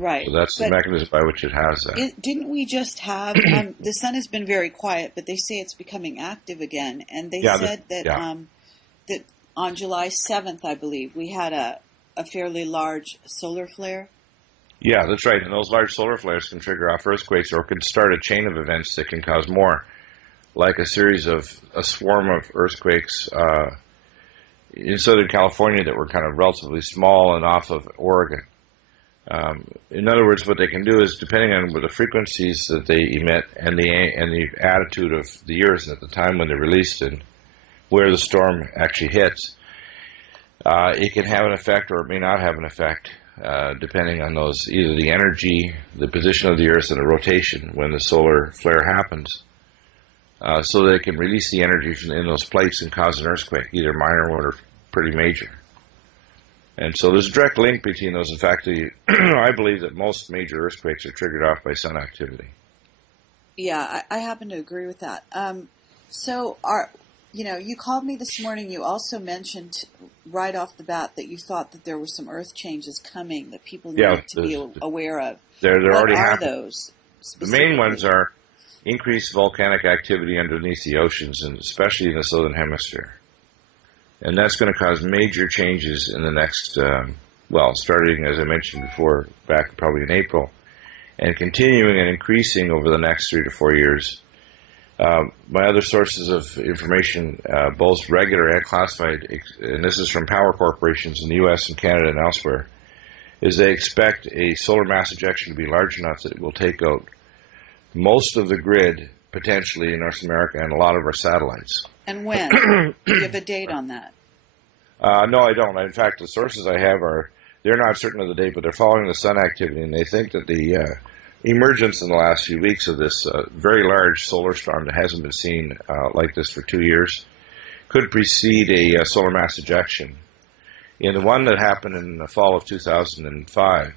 Right. So that's the But mechanism by which it has that. didn't we just have, the sun has been very quiet, but they say it's becoming active again. And they Yeah, said that, yeah. that on July 7th, I believe, we had a fairly large solar flare. Yeah, that's right. And those large solar flares can trigger off earthquakes or can start a chain of events that can cause more, like a swarm of earthquakes in Southern California that were kind of relatively small and off of Oregon. In other words, what they can do is, depending on the frequencies that they emit and the attitude of the Earth at the time when they're released and where the storm actually hits, it can have an effect or it may not have an effect, depending on either the energy, the position of the Earth, and the rotation when the solar flare happens. So that it can release the energy in those plates and cause an earthquake, either minor or pretty major. And so there's a direct link between those. In fact, I believe that most major earthquakes are triggered off by sun activity. Yeah, I happen to agree with that. So, you called me this morning. You also mentioned right off the bat that you thought that there were some earth changes coming that people need to be aware of. They're what already are happening. Those? The main ones are increased volcanic activity underneath the oceans, and especially in the southern hemisphere. And that's going to cause major changes in the next, starting, as I mentioned before, back probably in April, and continuing and increasing over the next 3 to 4 years. My other sources of information, both regular and classified, and this is from power corporations in the U.S. and Canada and elsewhere, is they expect a solar mass ejection to be large enough that it will take out most of the grid, potentially in North America, and a lot of our satellites. And when? Do you have a date on that? No, I don't. In fact, the sources I have they're not certain of the date, but they're following the sun activity, and they think that the emergence in the last few weeks of this very large solar storm that hasn't been seen like this for 2 years could precede a solar mass ejection. In the one that happened in the fall of 2005,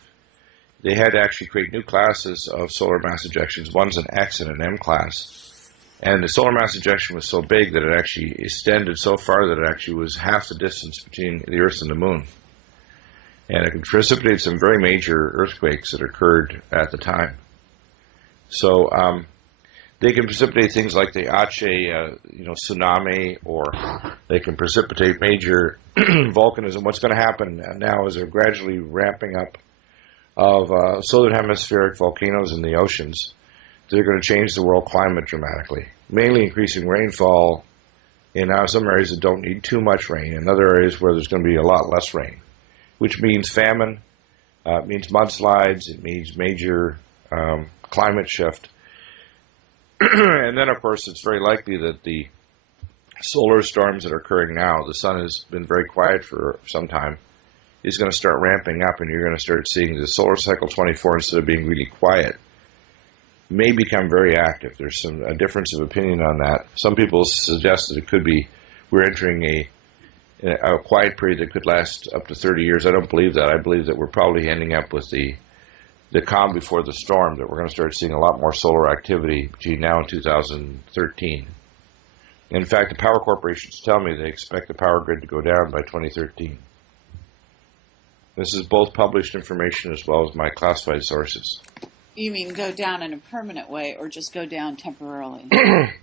they had to actually create new classes of solar mass ejections. One's an X and an M class. And the solar mass ejection was so big that it actually extended so far that it actually was half the distance between the Earth and the Moon. And it could precipitate some very major earthquakes that occurred at the time. So they can precipitate things like the Aceh tsunami, or they can precipitate major volcanism. What's going to happen now is they're gradually ramping up of southern hemispheric volcanoes in the oceans. They're going to change the world climate dramatically, mainly increasing rainfall in some areas that don't need too much rain, and other areas where there's going to be a lot less rain, which means famine, it means mudslides, it means major climate shift. And then, of course, it's very likely that the solar storms that are occurring now, the sun has been very quiet for some time, is going to start ramping up, and you're going to start seeing the solar cycle 24, instead of being really quiet, may become very active. There's a difference of opinion on that. Some people suggest that it could be we're entering a quiet period that could last up to 30 years. I don't believe that. I believe that we're probably ending up with the calm before the storm, that we're going to start seeing a lot more solar activity between now and 2013. In fact, the power corporations tell me they expect the power grid to go down by 2013. This is both published information as well as my classified sources. You mean go down in a permanent way, or just go down temporarily?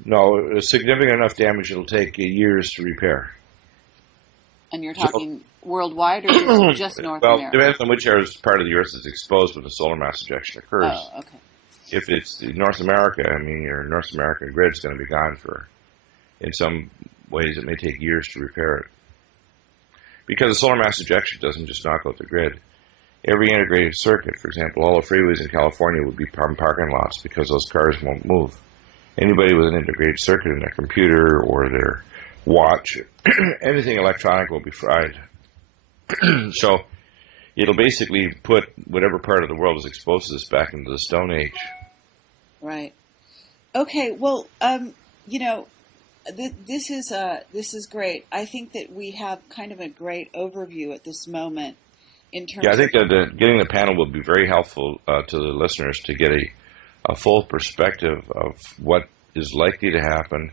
No, significant enough damage it'll take years to repair. And you're talking worldwide, or just North America? Well, it depends on which part of the Earth is exposed when the solar mass ejection occurs. Oh, okay. If it's North America, your North American grid is going to be gone in some ways, it may take years to repair it. Because the solar mass ejection doesn't just knock out the grid. Every integrated circuit, for example, all the freeways in California would be parking lots because those cars won't move. Anybody with an integrated circuit in their computer or their watch, anything electronic will be fried. So it'll basically put whatever part of the world is exposed to this back into the Stone Age. Right. Okay. Well, this is great. I think that we have kind of a great overview at this moment. I think that getting the panel will be very helpful to the listeners to get a full perspective of what is likely to happen.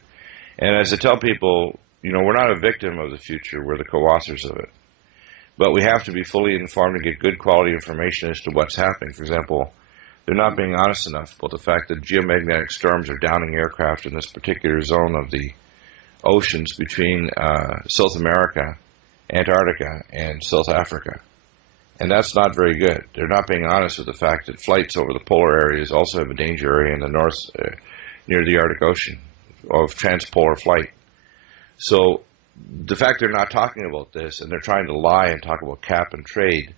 And as I tell people, we're not a victim of the future, we're the co-authors of it. But we have to be fully informed and get good quality information as to what's happening. For example, they're not being honest enough about the fact that geomagnetic storms are downing aircraft in this particular zone of the oceans between South America, Antarctica, and South Africa. And that's not very good. They're not being honest with the fact that flights over the polar areas also have a danger area in the north near the Arctic Ocean of transpolar flight. So the fact they're not talking about this and they're trying to lie and talk about cap and trade,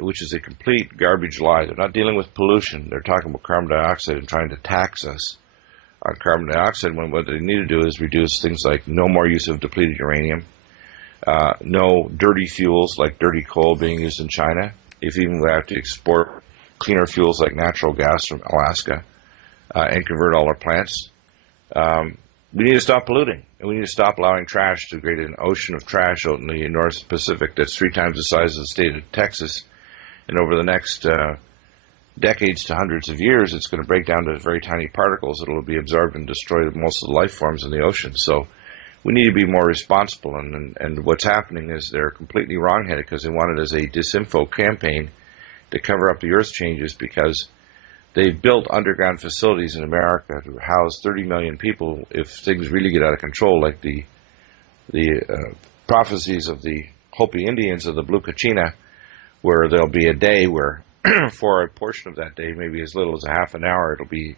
which is a complete garbage lie. They're not dealing with pollution. They're talking about carbon dioxide and trying to tax us on carbon dioxide when what they need to do is reduce things like no more use of depleted uranium, no dirty fuels like dirty coal being used in China. If even we have to export cleaner fuels like natural gas from Alaska and convert all our plants, we need to stop polluting. And we need to stop allowing trash to create an ocean of trash out in the North Pacific that's 3 times the size of the state of Texas. And over the next decades to hundreds of years, it's going to break down to very tiny particles that will be absorbed and destroy most of the life forms in the ocean. So we need to be more responsible. And what's happening is they're completely wrong-headed because they want it as a disinfo campaign to cover up the Earth changes because they've built underground facilities in America to house 30 million people if things really get out of control, like the prophecies of the Hopi Indians of the Blue Kachina, where there'll be a day where for a portion of that day, maybe as little as a half an hour, it'll be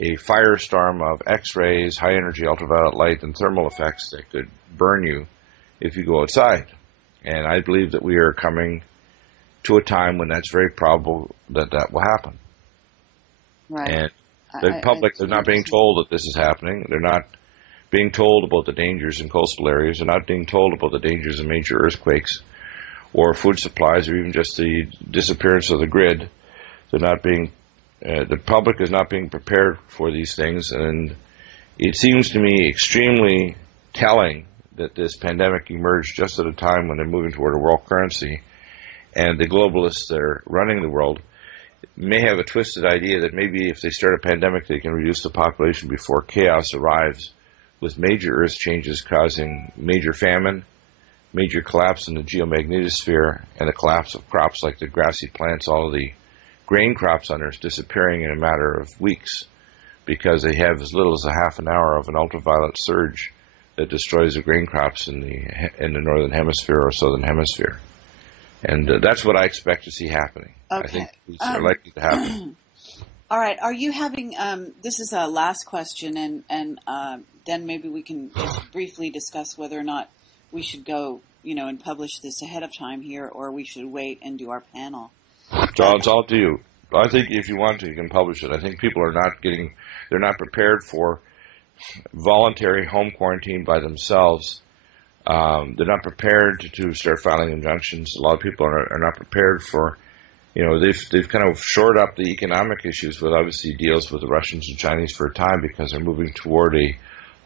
a firestorm of X-rays, high-energy ultraviolet light, and thermal effects that could burn you if you go outside. And I believe that we are coming to a time when that's very probable that that will happen. Right. And the public is not being told that this is happening. They're not being told about the dangers in coastal areas. They're not being told about the dangers of major earthquakes or food supplies or even just the disappearance of the grid. They're not being, the public is not being prepared for these things. And it seems to me extremely telling that this pandemic emerged just at a time when they're moving toward a world currency and the globalists that are running the world may have a twisted idea that maybe if they start a pandemic, they can reduce the population before chaos arrives, with major Earth changes causing major famine, major collapse in the geomagnetosphere, and the collapse of crops like the grassy plants, all of the grain crops on Earth disappearing in a matter of weeks because they have as little as a half an hour of an ultraviolet surge that destroys the grain crops in the northern hemisphere or southern hemisphere. And that's what I expect to see happening. Okay. I think these are likely to happen. All right. Are you having, this is a last question, and then maybe we can just briefly discuss whether or not we should go, and publish this ahead of time here, or we should wait and do our panel. So it's all to you. I think if you want to, you can publish it. I think people are they're not prepared for voluntary home quarantine by themselves. They're not prepared to start filing injunctions. A lot of people are not prepared for, they've kind of shored up the economic issues with obviously deals with the Russians and Chinese for a time because they're moving toward a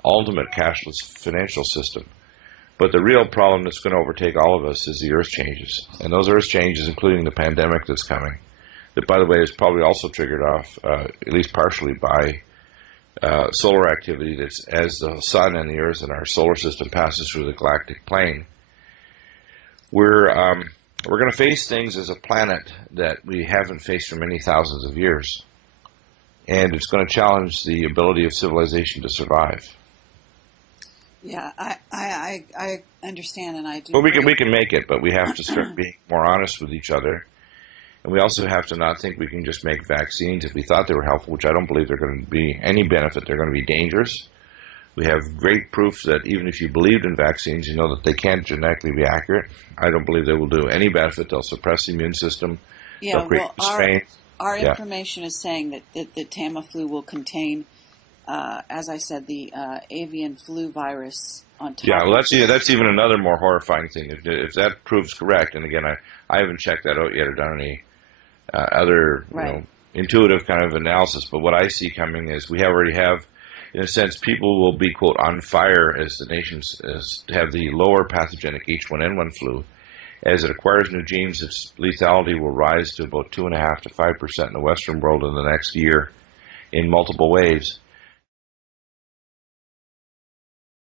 ultimate cashless financial system. But the real problem that's going to overtake all of us is the Earth changes. And those Earth changes, including the pandemic that's coming, that, by the way, is probably also triggered off, at least partially, by solar activity that's as the sun and the Earth and our solar system passes through the galactic plane. We're going to face things as a planet that we haven't faced for many thousands of years. And it's going to challenge the ability of civilization to survive. Yeah, I understand, and I do. Well, we can make it, but we have to start being more honest with each other. And we also have to not think we can just make vaccines. If we thought they were helpful, which I don't believe they're going to be any benefit, they're going to be dangerous. We have great proof that even if you believed in vaccines, you know that they can't genetically be accurate. I don't believe they will do any benefit. They'll suppress the immune system. Yeah, They'll create strains. Our information is saying that the Tamiflu will contain, as I said, the avian flu virus on top. Yeah, well, that's even another more horrifying thing. If that proves correct, and again, I haven't checked that out yet or done any other intuitive kind of analysis, but what I see coming is we already have, in a sense, people will be, quote, on fire as the nations have the lower pathogenic H1N1 flu. As it acquires new genes, its lethality will rise to about 2.5% to 5% in the Western world in the next year in multiple waves.